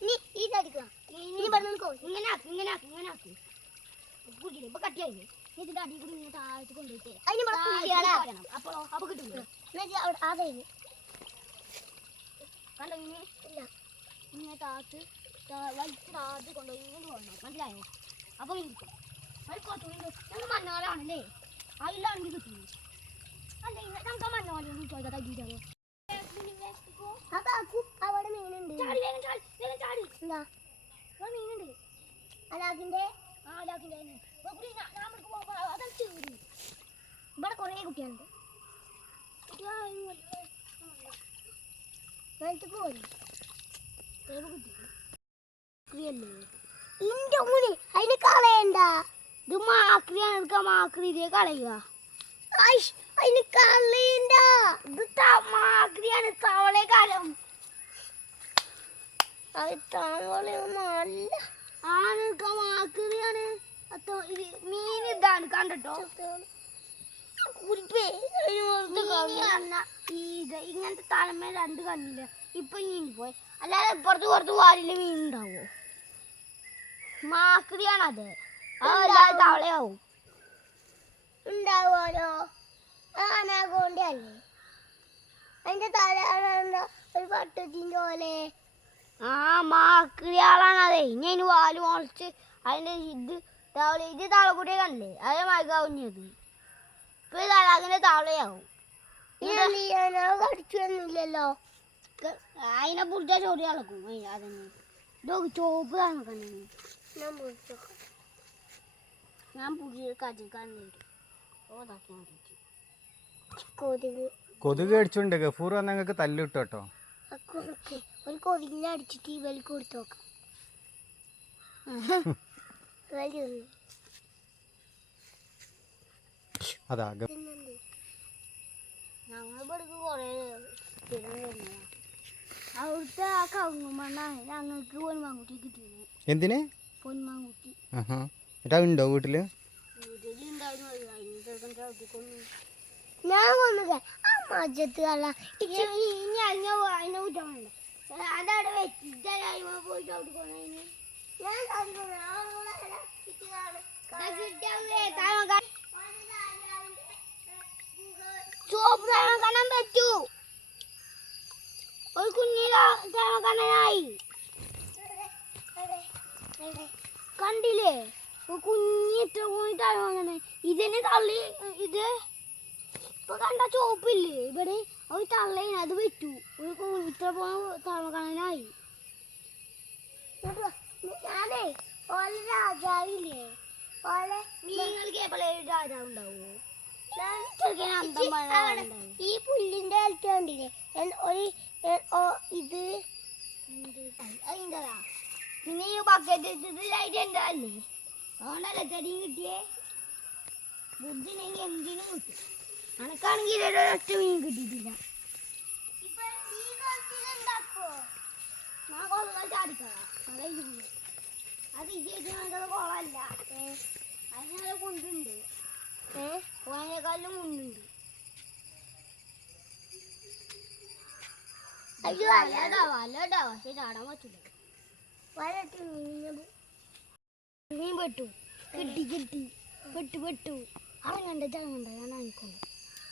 നീ ഈ തടിക്കുക നീ പറഞ്ഞു നിൽക്കോ. ഇങ്ങനെ ആക്ക് ഇങ്ങനെ ആക്ക് ഇങ്ങനെ ആക്ക്. കുടിയില്ല ഇപ്പൊ കട്ടിയായി നീ ഇതിന്റെ അടി കൂടി ഇങ്ങനെ താഴത്ത് കൊണ്ടുപോയിട്ട് അതിന് അപ്പൊ അപ്പൊ കിട്ടില്ല അവിടെ ആ കഴിഞ്ഞു കണ്ടോ? ഇങ്ങനെ ഇല്ല. ഇങ്ങനെ താത്ത് വലിച്ച് താത്ത് കൊണ്ടുപോയി ഇങ്ങനെ പോകണം മനസ്സിലായോ? അപ്പൊ കിട്ടും. അത് കുറച്ച് ഞങ്ങൾ മണ്ണാലാണല്ലേ? അതിലാണെങ്കിൽ കിട്ടുന്നു അല്ല ഇങ്ങനെ നമുക്ക് മണ്ണാലും ചോദിക്കാൻ തട്ടിയിട്ടാണോ അവിടെ മീനുണ്ട്. മീനുണ്ട്. അലാഖിന്റെ ആ അലാഖിന്റെ ഇവിടെ കുറേ കുട്ടികളുണ്ട്. നിലത്തേക്ക് പോയി ഇന്റെ മുനി അതിന് കളയണ്ട. ഇത് മാക്രിയാണ്. എടുക്ക മാക്രി ഇതേ കളയുക. അതിന് കളയണ്ട. ഇത് മാക്രിയാണ് തവളെ കാലം അത് തവളയൊന്നല്ല ആണ് മാക്രിയാണ് അത്തോ ഇത് മീൻ ഇതാണ് കണ്ടോ ഇങ്ങനത്തെ തലമേ രണ്ട് കണ്ണില്ല. ഇപ്പൊ മീൻ പോയി. അല്ലാതെ ഇപ്പുറത്ത് പുറത്ത് വാലിൽ മീൻ ഉണ്ടാവോ? മാക്രിയാണത് അതല്ലാതെ തവളയാവും. ഉണ്ടാവുമല്ലോ. ആനാഗോണ്ട അല്ലേ അതിന്റെ തല ഒരു പട്ടത്തിന്റെ പോലെ. ആ മാക്രിയാളാണ് അതെ ഇനി അതിന് വാൽ മുളച്ച് അതിന്റെ ഇത് തവള ഇത് തവളക്കുട്ടിയെ കണ്ടില്ലേ? അതേ മയക്കാവുന്നത് ഇപ്പൊ തലാകിന്റെ തവളയാവും. കടിച്ചൊന്നുമില്ലല്ലോ അതിനെ പുറത്തെ ചോറി അളക്കും അതന്നെ. ഇതൊക്കെ ചോപ്പ് കണക്കന്നെ ഞാൻ പുതിയ കടി കണ്ടിട്ട്. ഓതാക്കി നോക്കിയിട്ട് കൊതുക്. കൊതുക് അടിച്ചുണ്ട് ഗഫൂർ വന്ന ഞങ്ങൾക്ക് തല്ലിട്ടു കേട്ടോ. ഒരു കൊതുകിനെ അടിച്ചിട്ട് ഈ വലി കൊടുത്തു നോക്കാം. വലിയ അതാ ഗ- ഞങ്ങൾ ഇവിടേക്ക് കുറേ അവിടുത്തെ ആ കവുങ്ങുമണ്ണാണ് ഞങ്ങൾക്ക് പൊന്മാങ്കുട്ടി കിട്ടിയത് എന്തിന്? പൊന്മാങ്കുട്ടി എന്നിട്ട് ഉണ്ടോ വീട്ടിൽ? ഞാൻ വന്നത്. മജത്ത് കള്ള ഇനി അതിനെ അതിനെ കുറ്റമുണ്ട് അതവിടെ വെച്ചിട്ട് പോയിട്ട് അവിടെ കൊണ്ടതിന് ഞാൻ ചോപ്പ് തേങ്ങ കാണാൻ പറ്റൂ. ഒരു കുഞ്ഞില തേങ്ങ കാണാനായി. കണ്ടില്ലേ? ഒരു കുഞ്ഞിട്ട് കുഞ്ഞിട്ടാണ് വന്നത് ഇതിന് തള്ളി ഇത് ഇപ്പൊ കണ്ട ചോപ്പില്ലേ ഇവിടെ ഒരു തള്ളേന് അത് പറ്റൂ ഇത്ര പോണ തളകണനായി ഞാനേ ഓലെ രാജാവില്ലേ? ഓലെ നിങ്ങൾക്ക് എപ്പോഴും രാജാവ് ഉണ്ടാവുമോ ഈ പുല്ലിന്റെ അലത്ത് കണ്ടില്ലേ? എൻ- ഒരു ഇത് അതിന്റെതാ പിന്നെ ഈ ബക്കറ്റ് ഇതിലായിട്ട് എന്റെ അല്ലേ? അതുകൊണ്ടല്ലേ ചെടിയും കിട്ടിയേ? ബുദ്ധിനെങ്കിൽ എന്തിനും കിട്ടും. അനക്കാണെങ്കിൽ ഒരൊറ്റ മീൻ കിട്ടിയിട്ടില്ല. അത് കൊള്ളല്ല. അതിനാലെ കൊണ്ടുണ്ട്. ഏ? പോയതിനേക്കാളും മുന്നുണ്ട് അയ്യോ അല്ലടാ അല്ലടാ പക്ഷെ ചാടാൻ പറ്റില്ല വരട്ട് മീൻ പെട്ടു. കിട്ടി കിട്ടി. പെട്ടു പെട്ടു. അറങ്ങണ്ട ചടങ്ങണ്ട ഞാൻ ആയിക്കോളൂ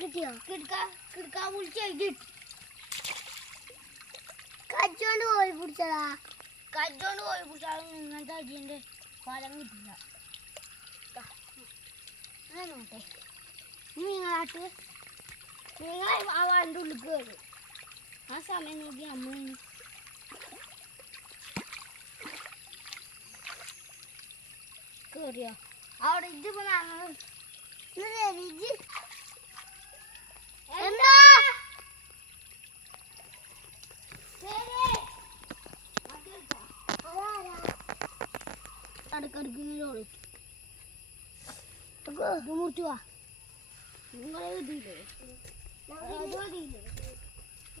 കിട്ടിയോ? കച്ചോണ്ട് പോയി പിടിച്ചതാ കച്ചോണ്ട് പോയി പിടിച്ചാലും ഇങ്ങനത്തെ അജിന്റെ ഫലം കിട്ടില്ല. നോട്ടെ നിങ്ങളാട്ട് നിങ്ങളെ ആ വാന്റെ ഉള്ളിൽ കയറും ആ സമയം നോക്കി അമ്മ കയറിയോ അവിടെ ഇജ്ജ് ഇജ്ജ് എന്താ? അടുക്കടുക്കുന്നോളൂ മുറിച്ചു വാ. നിങ്ങളെ വീട്ടിലേ അതുപോലെ